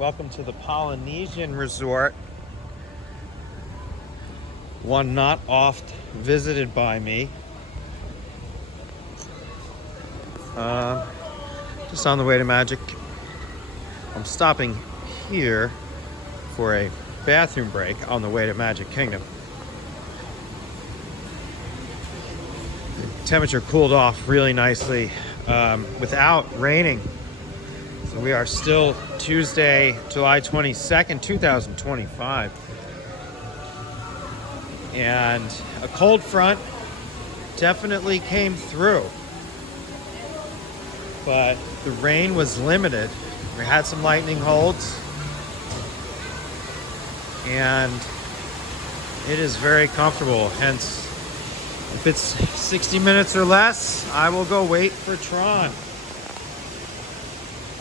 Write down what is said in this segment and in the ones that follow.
Welcome to the Polynesian Resort. One not oft visited by me. Just on the way to Magic. I'm stopping here for a bathroom break on the way to Magic Kingdom. The temperature cooled off really nicely without raining. So we are still Tuesday, July 22nd, 2025. And a cold front definitely came through. But the rain was limited. We had some lightning holds. And it is very comfortable. Hence, if it's 60 minutes or less, I will go wait for Tron.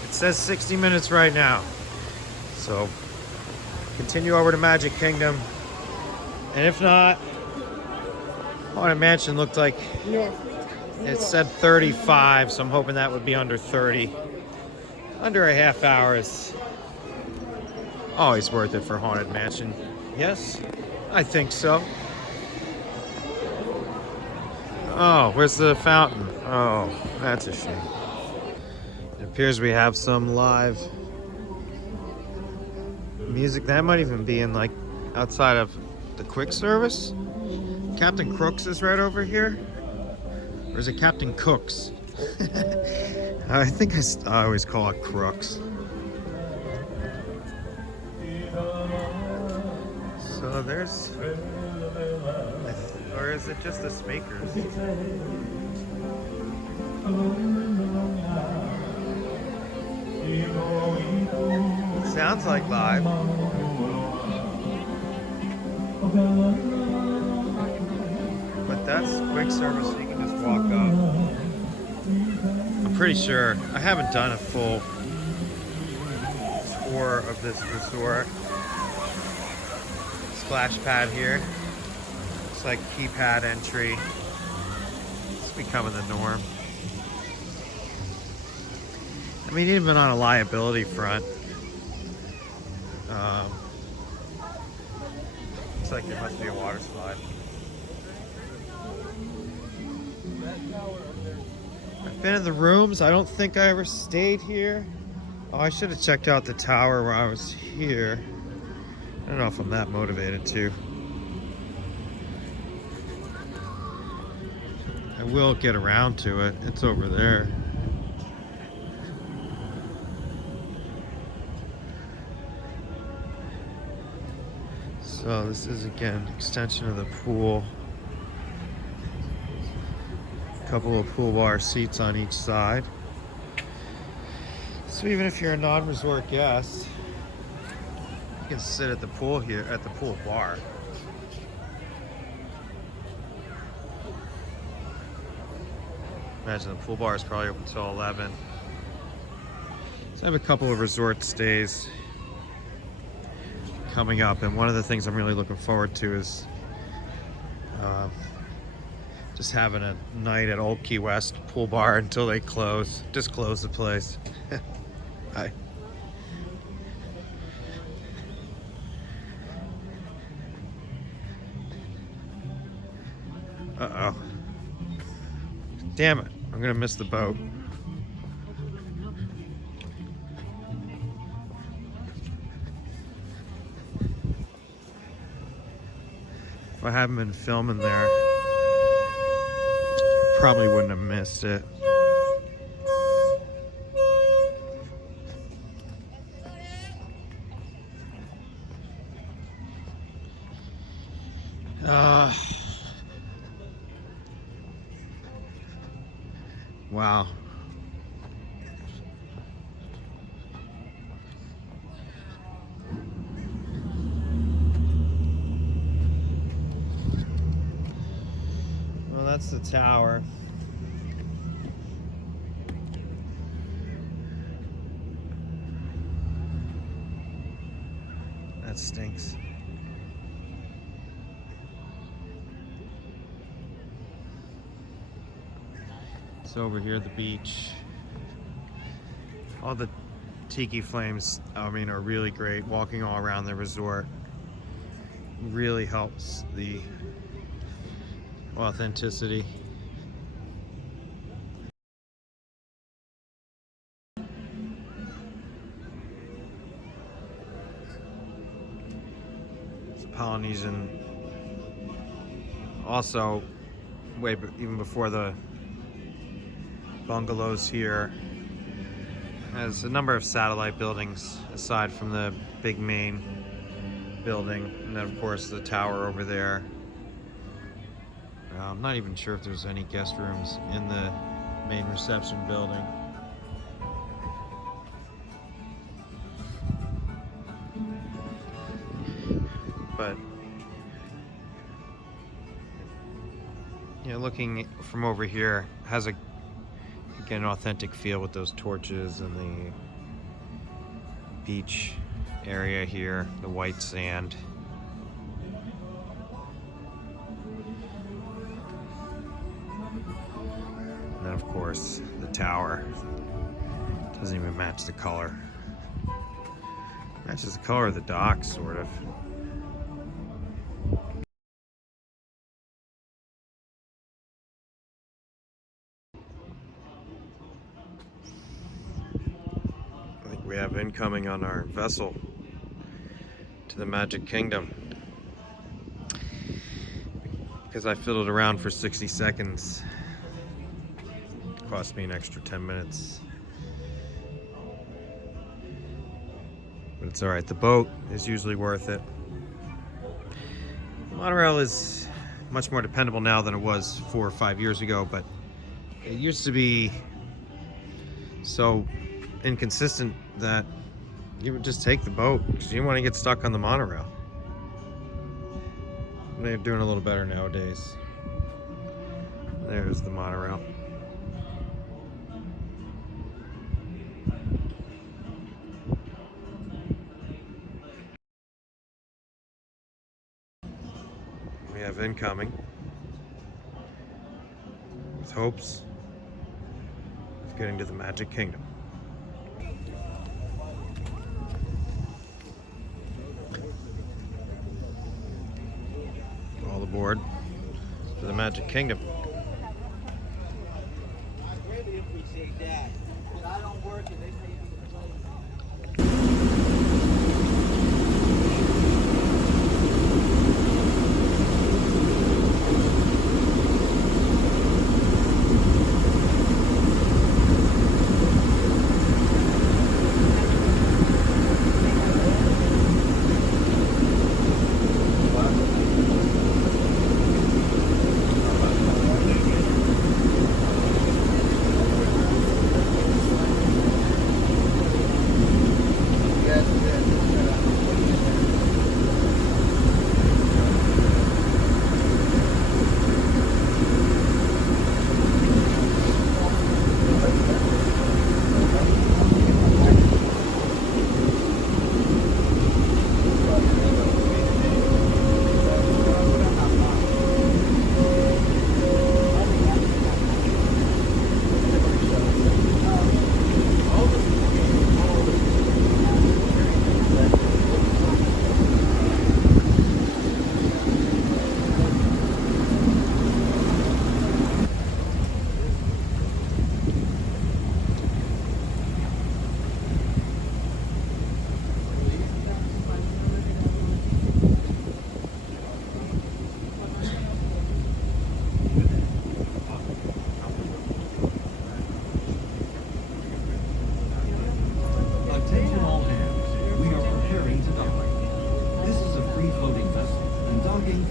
It says 60 minutes right now. So continue over to Magic Kingdom. And if not, Haunted Mansion looked like it said 35, so I'm hoping that would be under 30. Under a half hour is always worth it for Haunted Mansion. Yes, I think so. Oh, where's the fountain? Oh, that's a shame. It appears we have some live music. That might even be in like outside of the quick service. Captain Crooks is right over here. Or is it Captain Cooks? I think I always call it Crooks. So there's... Or is it just the speakers? It sounds like live. But that's quick service, so you can just walk up. I'm pretty sure I haven't done a full tour of this resort. Splash pad here. It's like keypad entry. It's becoming the norm. I mean, even on a liability front, looks like there must be a water slide. I've been in the rooms. I don't think I ever stayed here. Oh, I should have checked out the tower where I was here. I don't know if I'm that motivated to. I will get around to it. It's over there. So this is again extension of the pool. A couple of pool bar seats on each side. So even if you're a non-resort guest, you can sit at the pool here, at the pool bar. Imagine the pool bar is probably open till 11. So I have a couple of resort stays coming up, and one of the things I'm really looking forward to is just having a night at Old Key West pool bar until they close. Just close the place. Bye. Uh-oh. Damn it. I'm gonna miss the boat. If I hadn't been filming there, probably wouldn't have missed it. Wow. Well, that's the tower. That stinks. It's over here at the beach. All the tiki flames, I mean, are really great. Walking all around the resort really helps the authenticity. It's a Polynesian. Also, even before the bungalows here, has a number of satellite buildings aside from the big main building, and then of course the tower over there. I'm not even sure if there's any guest rooms in the main reception building. But you know, looking from over here has again an authentic feel with those torches and the beach area here, the white sand. And then of course the tower doesn't even match the color. Matches the color of the docks, sort of. I think we have incoming on our vessel to the Magic Kingdom. Because I fiddled around for 60 seconds. It cost me an extra 10 minutes. But it's alright, the boat is usually worth it. Monorail is much more dependable now than it was 4 or 5 years ago, but it used to be so inconsistent that you would just take the boat because you didn't want to get stuck on the monorail. They're doing a little better nowadays. There's the monorail. We have incoming with hopes of getting to the Magic Kingdom. All aboard for the Magic Kingdom. I really appreciate that. But I don't work and they say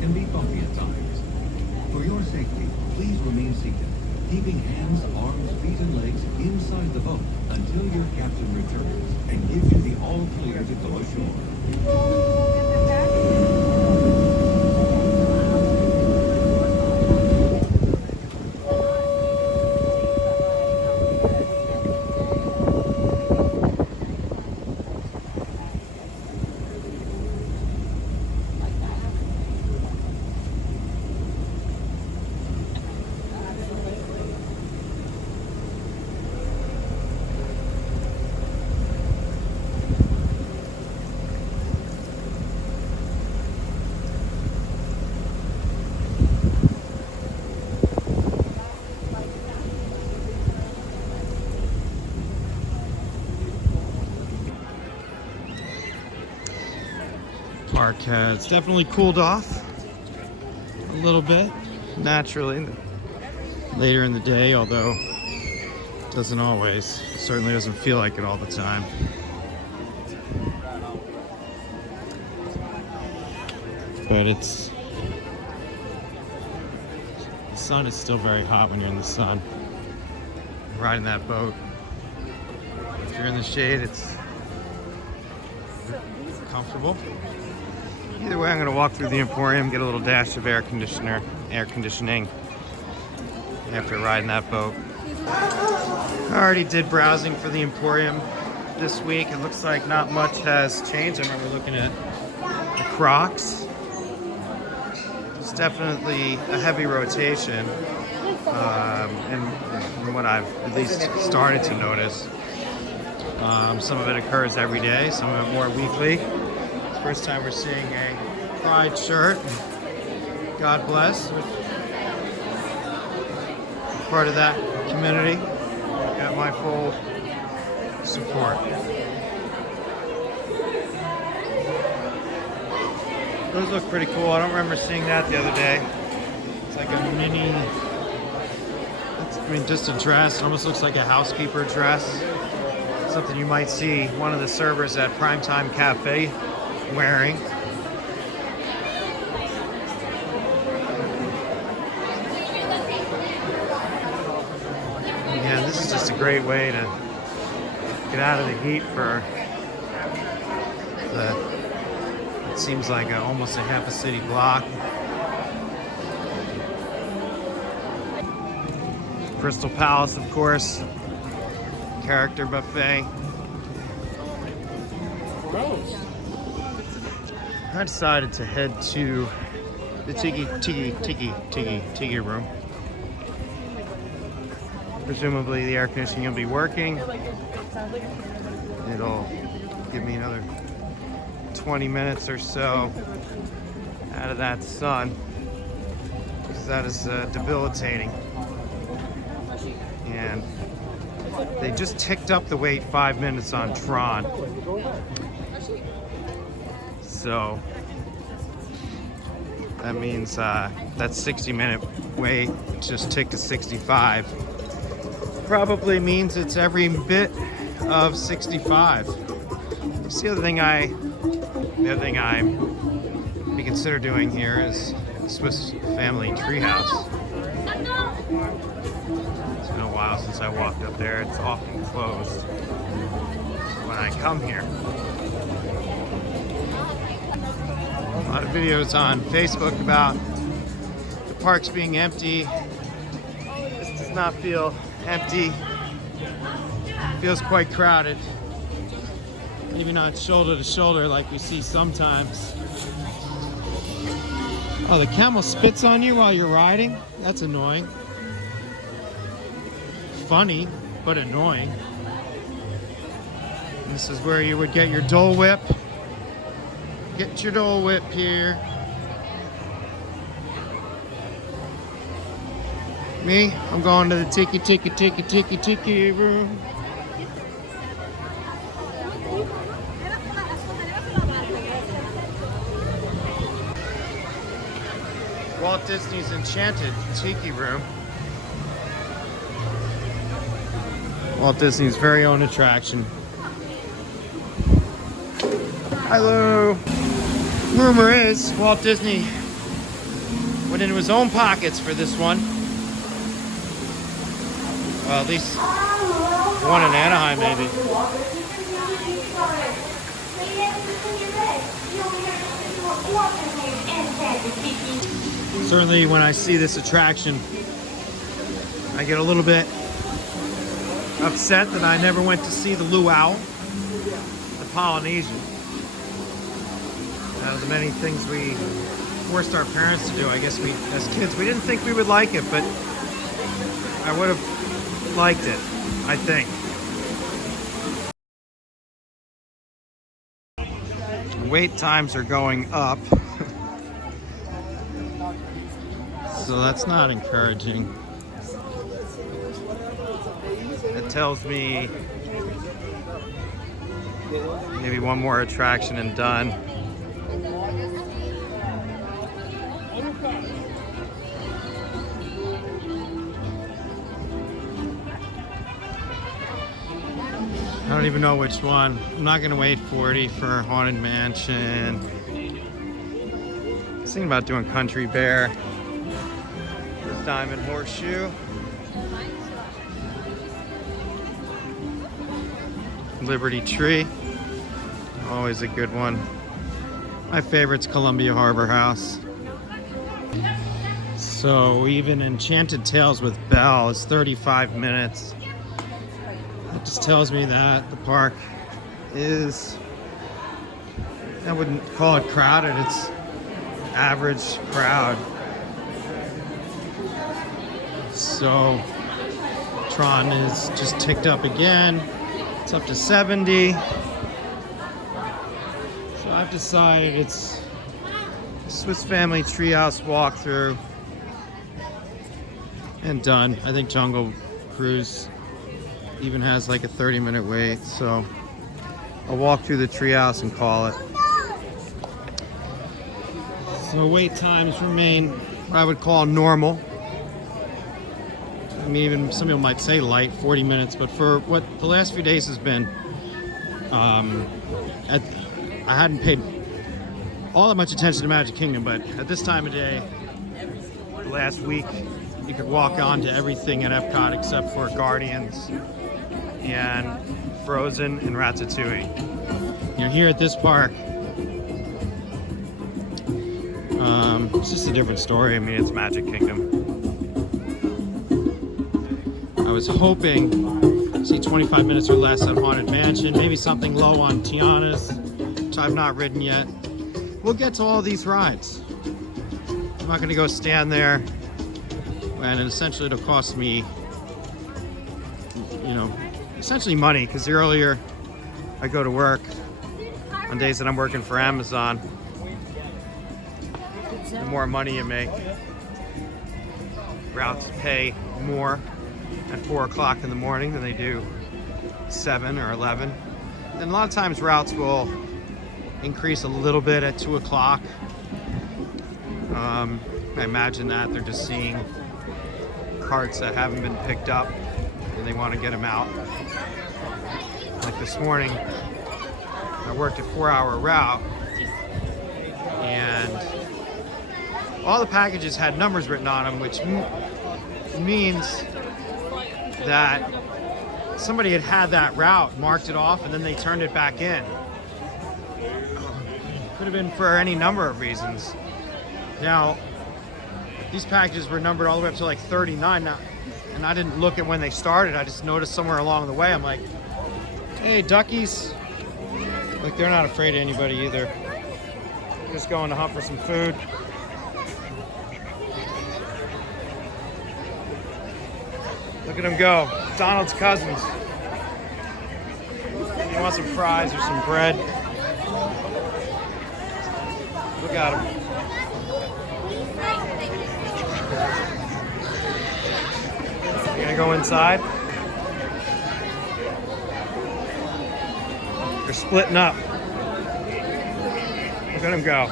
can be bumpy at times. For your safety, please remain seated, keeping hands, arms, feet, and legs inside the boat until your captain returns and gives you the all clear to go ashore. park has definitely cooled off a little bit naturally later in the day, although it doesn't always. It certainly doesn't feel like it all the time. But the sun is still very hot when you're in the sun. Riding that boat. If you're in the shade, it's comfortable. Either way, I'm gonna walk through the Emporium, get a little dash of air conditioning after riding that boat. I already did browsing for the Emporium this week. It looks like not much has changed. I remember looking at the Crocs. It's definitely a heavy rotation, and what I've at least started to notice. Some of it occurs every day, some of it more weekly. It's the first time we're seeing a Pride shirt. God bless. Part of that community. Got my full support. Those look pretty cool. I don't remember seeing that the other day. It's like a mini, just a dress. It almost looks like a housekeeper dress. Something you might see one of the servers at Primetime Cafe wearing. Yeah, this is just a great way to get out of the heat for it seems like almost a half a city block. Crystal Palace, of course. Character buffet. I decided to head to the Tiki room. Presumably the air conditioning will be working. It'll give me another 20 minutes or so out of that sun, because that is debilitating. And they just ticked up the wait 5 minutes on Tron. So that means that 60-minute wait just ticked to 65. Probably means it's every bit of 65. It's the other thing I may consider doing here is Swiss Family Treehouse. It's been a while since I walked up there. It's often closed when I come here. A lot of videos on Facebook about the parks being empty. This does not feel empty. It feels quite crowded. Maybe not shoulder to shoulder like we see sometimes. Oh, the camel spits on you while you're riding? That's annoying. Funny, but annoying. And this is where you would get your Dole Whip. Get your Dole Whip here. Me, I'm going to the Tiki room. Walt Disney's Enchanted Tiki Room. Walt Disney's very own attraction. Hello. Rumor is Walt Disney went into his own pockets for this one. Well, at least one in Anaheim, maybe. Certainly when I see this attraction, I get a little bit upset that I never went to see the luau, the Polynesian. Out of the many things we forced our parents to do, I guess we, as kids, we didn't think we would like it, but I would have liked it, I think. Wait times are going up. So that's not encouraging. It tells me maybe one more attraction and done. don't even know which one. I'm not gonna wait 40 for Haunted Mansion. I was thinking about doing Country Bear. There's Diamond Horseshoe. Liberty Tree. Always a good one. My favorite's Columbia Harbor House. So even Enchanted Tales with Belle is 35 minutes. That just tells me that the park is, I wouldn't call it crowded, it's average crowd. So Tron is just ticked up again. It's up to 70. So I've decided it's a Swiss Family Treehouse walkthrough and done. I think Jungle Cruise even has like a 30-minute wait, so I'll walk through the treehouse and call it. So wait times remain what I would call normal. I mean, even some people might say light, 40 minutes, but for what the last few days has been, I hadn't paid all that much attention to Magic Kingdom, but at this time of day, last week, you could walk on to everything at Epcot except for Guardians and Frozen and Ratatouille. You're here at this park. It's just a different story. I mean, it's Magic Kingdom. I was hoping to see 25 minutes or less on Haunted Mansion, maybe something low on Tiana's, which I've not ridden yet. We'll get to all these rides. I'm not going to go stand there, and essentially it'll cost me, you know, essentially money, because the earlier I go to work on days that I'm working for Amazon, the more money you make. Routes pay more at 4 o'clock in the morning than they do 7 or 11. And a lot of times routes will increase a little bit at 2 o'clock. I imagine that they're just seeing carts that haven't been picked up and they want to get them out. Like this morning, I worked a 4-hour route and all the packages had numbers written on them, which means that somebody had that route, marked it off, and then they turned it back in. Could have been for any number of reasons. Now, these packages were numbered all the way up to like 39 now, and I didn't look at when they started. I just noticed somewhere along the way, I'm like, hey, duckies. Like, they're not afraid of anybody either. Just going to hunt for some food. Look at him go. Donald's cousins. You want some fries or some bread? Look at him. You gonna go inside? They're splitting up. Look at him go.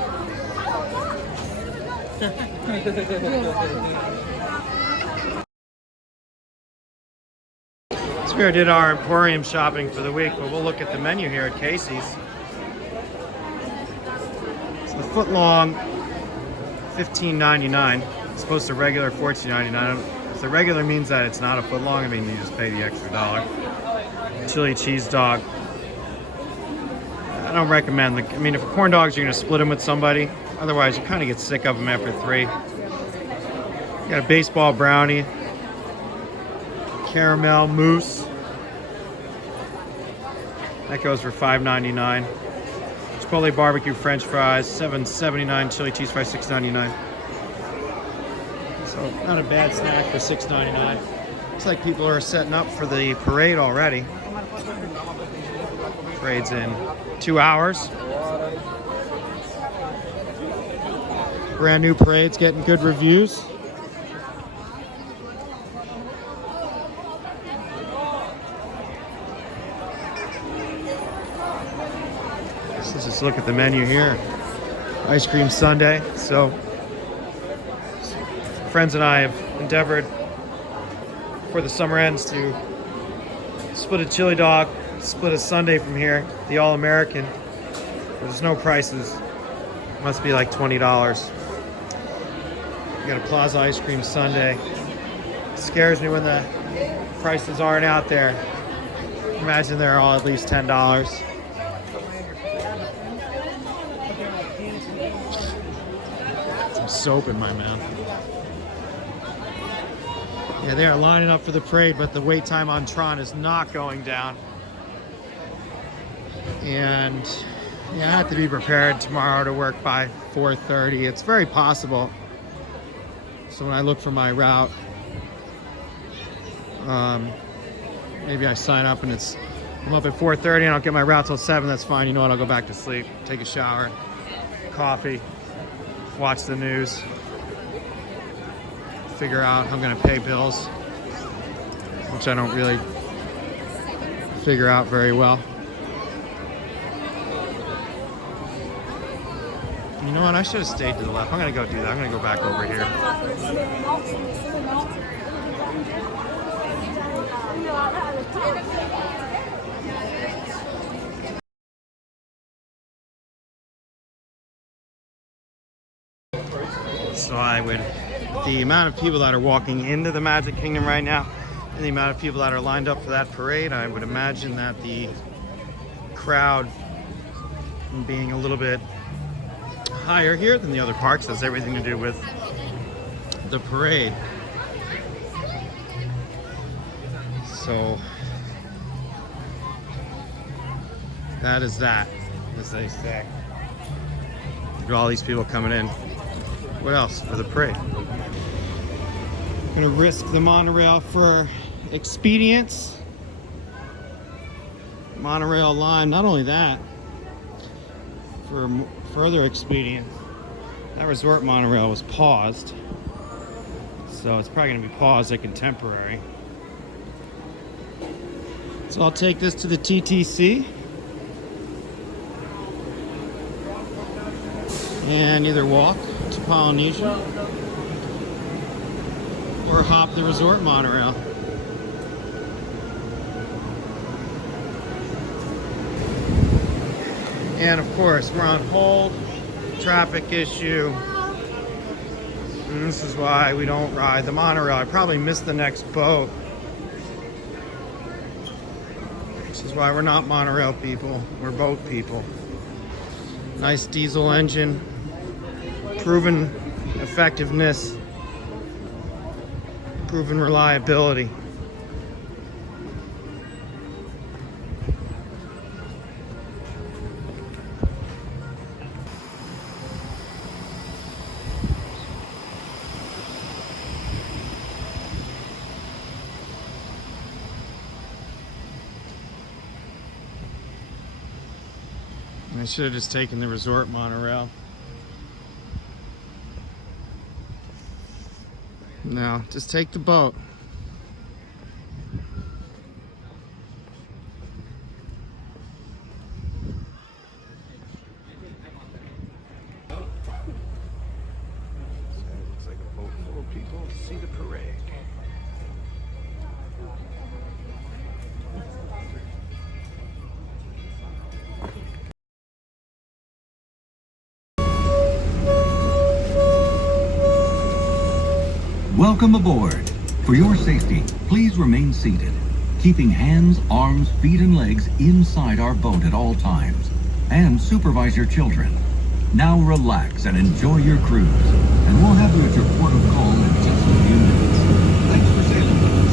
So we did our Emporium shopping for the week, but we'll look at the menu here at Casey's. So the foot long, $15.99. As opposed to regular $14.99. If the regular means that it's not a foot long, I mean you just pay the extra $1. Chili cheese dog. I don't recommend I mean, if a corn dogs, you're gonna split them with somebody. Otherwise, you kind of get sick of them after 3. You got a baseball brownie, caramel mousse. That goes for $5.99. Chipotle barbecue French fries, $7.79. Chili cheese fries, $6.99. So not a bad snack for $6.99. Looks like people are setting up for the parade already. Parade's in 2 hours. Brand new parade's getting good reviews. Let's just look at the menu here. Ice cream sundae. So friends and I have endeavored before the summer ends to split a chili dog split a sundae from here, the All-American. There's no prices. Must be like $20. You got a Plaza ice cream sundae. Scares me when the prices aren't out there. Imagine they're all at least $10. Some soap in my mouth. Yeah, they are lining up for the parade, but the wait time on Tron is not going down. And yeah, I have to be prepared tomorrow to work by 4:30. It's very possible. So when I look for my route, maybe I sign up and I'm up at 4:30 and I'll get my route till 7. That's fine. You know what? I'll go back to sleep, take a shower, coffee, watch the news, figure out how I'm going to pay bills, which I don't really figure out very well. You know what? I should have stayed to the left. I'm going to go do that. I'm going to go back over here. So the amount of people that are walking into the Magic Kingdom right now and the amount of people that are lined up for that parade, I would imagine that the crowd being a little bit higher here than the other parks has everything to do with the parade. So that is that, as they say. Look at all these people coming in. What else for the parade? Gonna risk the monorail for expedience. Monorail line, not only that, for further expedience. That resort monorail was paused. So it's probably gonna be paused like in temporary. So I'll take this to the TTC and either walk to Polynesian or hop the resort monorail. And of course, we're on hold, traffic issue. And this is why we don't ride the monorail. I probably missed the next boat. This is why we're not monorail people, we're boat people. Nice diesel engine, proven effectiveness, proven reliability. I should have just taken the resort monorail. No, just take the boat. So it looks like a boat full of people to see the parade. Welcome aboard. For your safety, please remain seated, keeping hands, arms, feet, and legs inside our boat at all times, and supervise your children. Now relax and enjoy your cruise, and we'll have you at your port of call in just a few minutes. Thanks for sailing with us.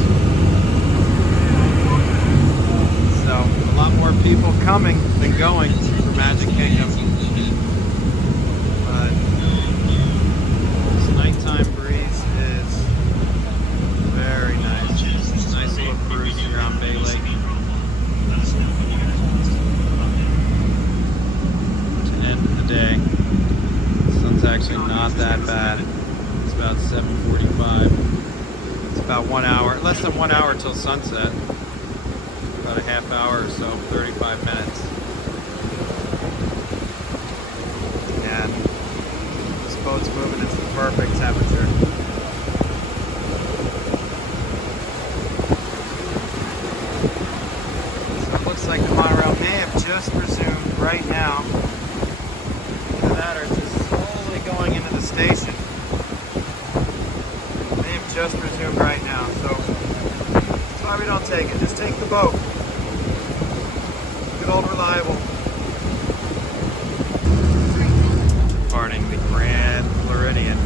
So, a lot more people coming than going for Magic Kingdom. But this nighttime breeze is very nice. Nice little cruise here on Bay Lake. To end the day. The sun's actually not that bad. It's about 7:45. It's about 1 hour, less than 1 hour till sunset. About a half hour or so, 35 minutes. And this boat's moving, it's the perfect temperature. So it looks like Either that or it's just slowly going into the station. They have just resumed right now, so that's why we don't take it. Just take the boat. Good old reliable. Departing the Grand Floridian.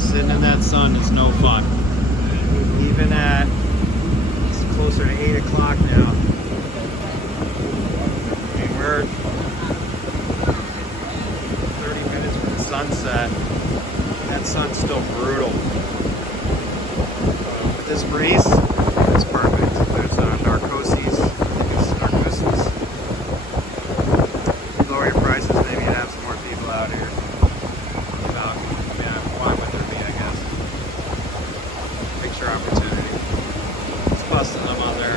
Sitting in that sun is no fun. Even at, it's closer to 8 o'clock now. I mean, we're 30 minutes from the sunset. That sun's still brutal. With this breeze, it's perfect. There's Narcosis. If you lower your prices, maybe you'd have some more people out here. About, yeah, why would there be, I guess? Picture opportunity. It's busting them on their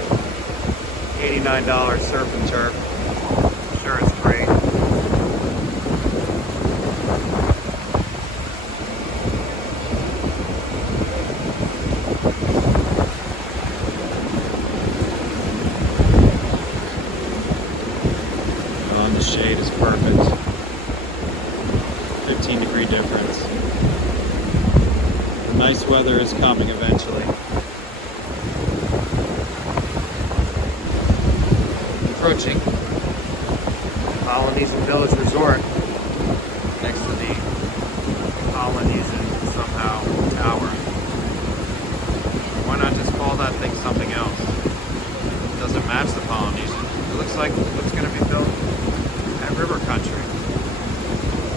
$89 surf and turf. I'm sure it's great. On the shade is perfect. 15-degree difference. The nice weather is coming eventually. Approaching Polynesian Village Resort next to the Polynesian somehow tower. Why not just call that thing something else? It doesn't match the Polynesian. It looks like what's going to be built at River Country. I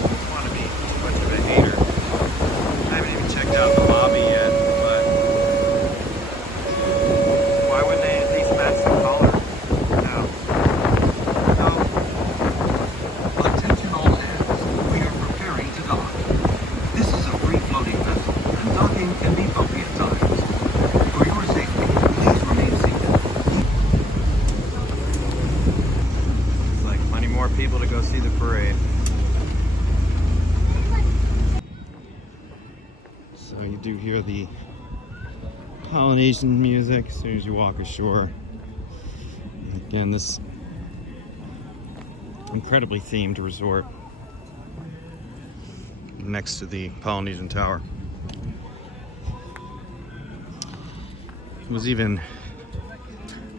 don't want to be too much of a hater. I haven't even checked out the lobby yet, but why wouldn't they at least match the color? No. Attention all hands. We are preparing to dock. This is a free-floating vessel, and docking can be bumpy at times. For your safety, please remain seated. It's like plenty more people to go see the parade. So you do hear the Polynesian music as soon as you walk ashore. Again, this incredibly themed resort next to the Polynesian Tower. It was even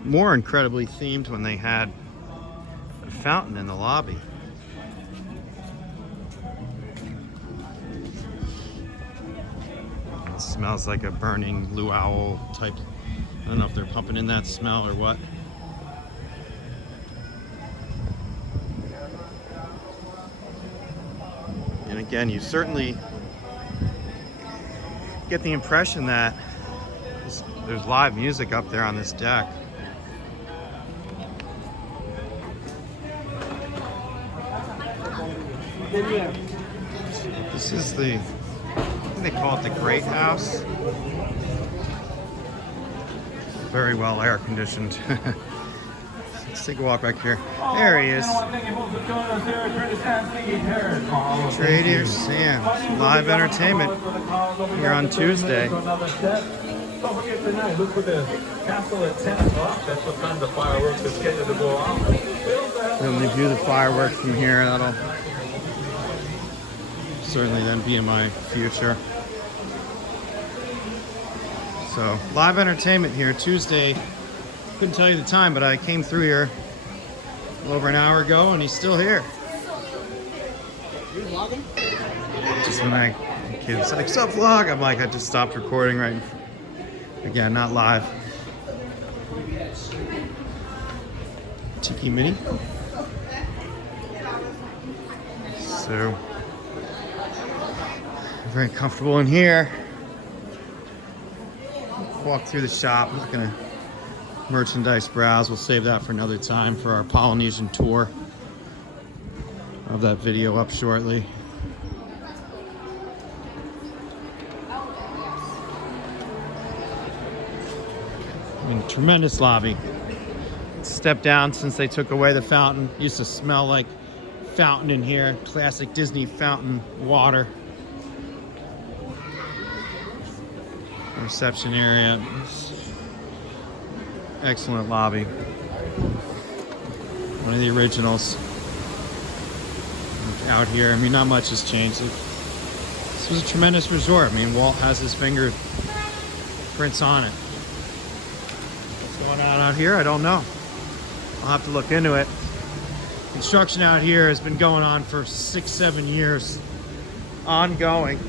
more incredibly themed when they had a fountain in the lobby. It smells like a burning luau type. I don't know if they're pumping in that smell or what. And again, you certainly get the impression that there's live music up there on this deck. This is the, I think they call it the Great House. Very well air conditioned. Let's take a walk back here. There he is. Trader Sam's live entertainment here on Tuesday. Don't forget tonight, look for the castle at 10 o'clock. That's what time the fireworks are scheduled to go off. Then we view the fireworks from here. That'll certainly then be in my future. So, live entertainment here Tuesday. Couldn't tell you the time, but I came through here a little over an hour ago and he's still here. You vlogging? Just when my kids like, "Sup vlog?" I'm like, I just stopped recording right again, not live. Tiki Mini. So very comfortable in here. Walk through the shop. I'm not gonna merchandise browse. We'll save that for another time for our Polynesian tour. I'll have that video up shortly. I mean, tremendous lobby. Step down since they took away the fountain. Used to smell like fountain in here. Classic Disney fountain water. reception area. Excellent lobby. One of the originals out here. I mean, not much has changed. This was a tremendous resort. I mean, Walt has his fingerprints on it. What's going on out here? I don't know. I'll have to look into it. Construction out here has been going on for 6-7 years. Ongoing.